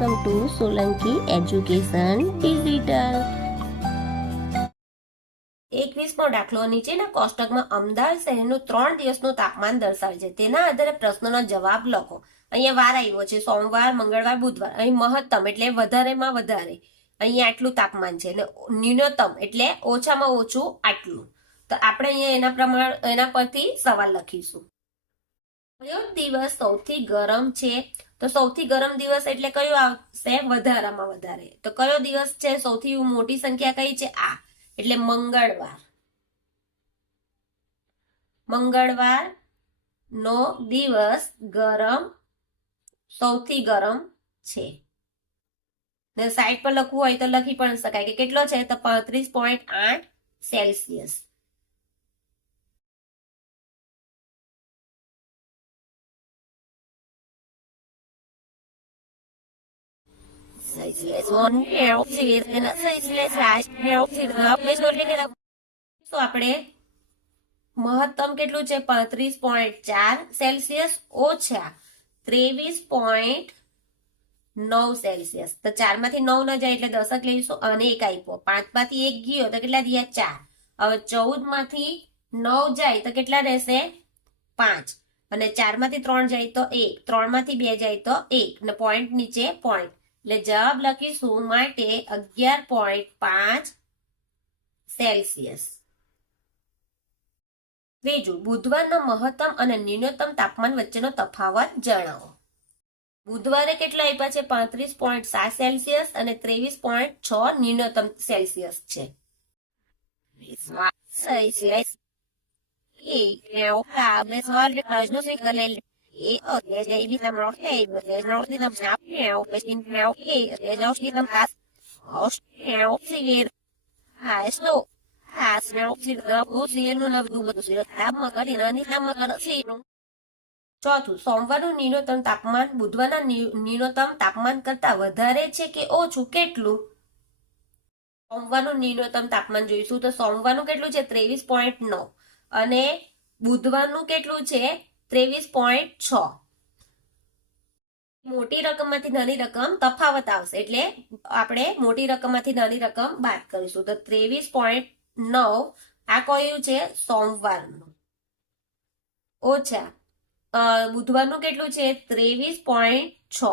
Welcome to Solanki education digital. 21મો દાખલો નીચેના કોષ્ટકમાં અમદાવાદ શહેરનું 3 દિવસનું તાપમાન દર્શાવે છે। તેના આધારે પ્રશ્નનો જવાબ લખો। અહીંયા વાર આવ્યો છે સોમવાર, મંગળવાર, બુધવાર। અહીં મહત્તમ એટલે વધારેમાં વધારે, અહીંયા આટલું તાપમાન છે, અને ન્યૂનતમ એટલે ઓછામાં ઓછું આટલું। તો આપણે અહીંયા એના પરથી સવાલ લખીશું। કયો દિવસ સૌથી ગરમ છે? તો સૌથી ગરમ દિવસ એટલે કયો આવશે? વધારામાં વધારે। તો કયો દિવસ છે? સૌથી મોટી સંખ્યા કઈ છે? આ, એટલે મંગળવાર। મંગળવાર નો દિવસ ગરમ, સૌથી ગરમ છે। ને સાઈડ પર લખવું હોય તો લખી પણ શકાય કે કેટલો છે, તો 35.8 સેલ્સિયસ। તો આપણે મહત્તમ કેટલું છે? 35.4 સેલ્સિયસ ઓછા 23.9 સેલ્સિયસ। તો 4 માંથી 9 ન જાય એટલે 10 લઈશું, અને 1 આપ્યો। 5 માંથી 1 ગયો તો કેટલા થયા? 4। હવે 14 માંથી 9 જાય તો કેટલા રહેશે? 5। અને 4 માંથી 3 જાય તો 1, 3 માંથી 2 જાય તો 1, અને પોઈન્ટ નીચે પોઈન્ટ, એટલે જવાબ લખીશું માટે 11.5 સેલ્સિયસ। ત્રીજું, બુધવારના મહત્તમ અને ન્યૂનતમ તાપમાન વચ્ચેનો તફાવત જણાવો। બુધવારે કેટલા આપ્યા છે? 35.7 સેલ્સિયસ અને 23.6 ન્યૂનતમ સેલ્સિયસ છે। ચોથું, સોમવારનું ન્યૂનતમ તાપમાન બુધવારના ન્યૂનતમ તાપમાન કરતા વધારે છે કે ઓછું? કેટલું? સોમવારનું ન્યૂનતમ તાપમાન જોઈશું તો સોમવારનું કેટલું છે? 23.9 અને બુધવારનું કેટલું છે? 23.6। મોટી રકમમાંથી નાની રકમ તફાવત આવશે, એટલે આપણે મોટી રકમમાંથી નાની રકમ બાદ કરીશું। તો 23.9 આ કયું છે? સોમવારનું, ઓછા બુધવારનું કેટલું છે? 23.6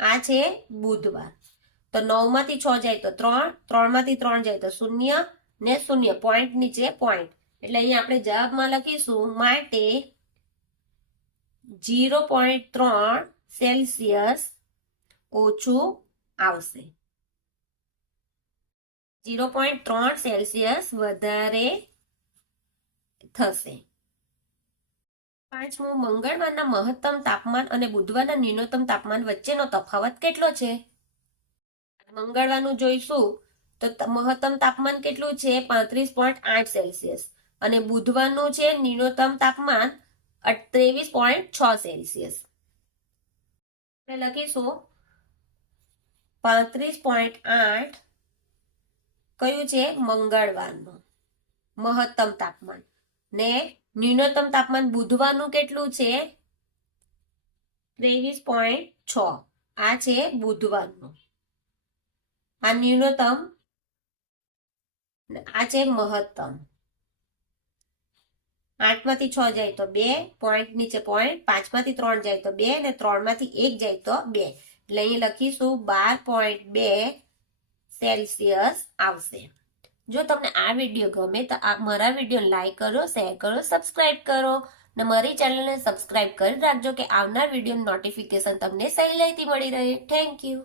આ છે બુધવાર। તો 9 માંથી 6 જાય તો 3, 3 માંથી 3 જાય તો 0 ને 0, પોઈન્ટ નીચે પોઈન્ટ, એટલે અહીંયા આપણે જવાબમાં લખીશું માટે 0.3 સેલ્સિયસ ઓછું આવશે। 0.3 સેલ્સિયસ વધારે થશે। પાંચમું, મંગળવારના મહત્તમ તાપમાન અને બુધવારના ન્યૂનતમ તાપમાન વચ્ચેનો તફાવત કેટલો છે? મંગળવારનું જોઈશું તો મહત્તમ તાપમાન કેટલું છે? 35.8 સેલ્સિયસ અને બુધવારનું છે ન્યૂનતમ તાપમાન 23.6 સેલ્સિયસ। લખીશું 35.8 કયું છે? મંગળવારનું મહત્તમ તાપમાન, ને ન્યૂનતમ તાપમાન બુધવારનું કેટલું છે? 23.6 આ છે બુધવારનું, આ ન્યૂનતમ, આ છે મહત્તમ। 8 માંથી 6 જાય તો 2, પોઈન્ટ નીચે પોઈન્ટ, 5 માંથી 3 જાય તો 2 ને 3 માંથી 1 જાય તો 2, એટલે અહીં લખીશું 12.2 સેલ્સિયસ આવશે। જો તમને આ વિડીયો ગમે તો મારા વિડીયો લાઈક કરો, શેર કરો, સબસ્ક્રાઇબ કરો, અને મારી ચેનલને સબસ્ક્રાઇબ કરી રાખજો કે આવનાર વિડીયો નોટિફિકેશન તમને સહેલાઈથી મળી રહે। Thank you.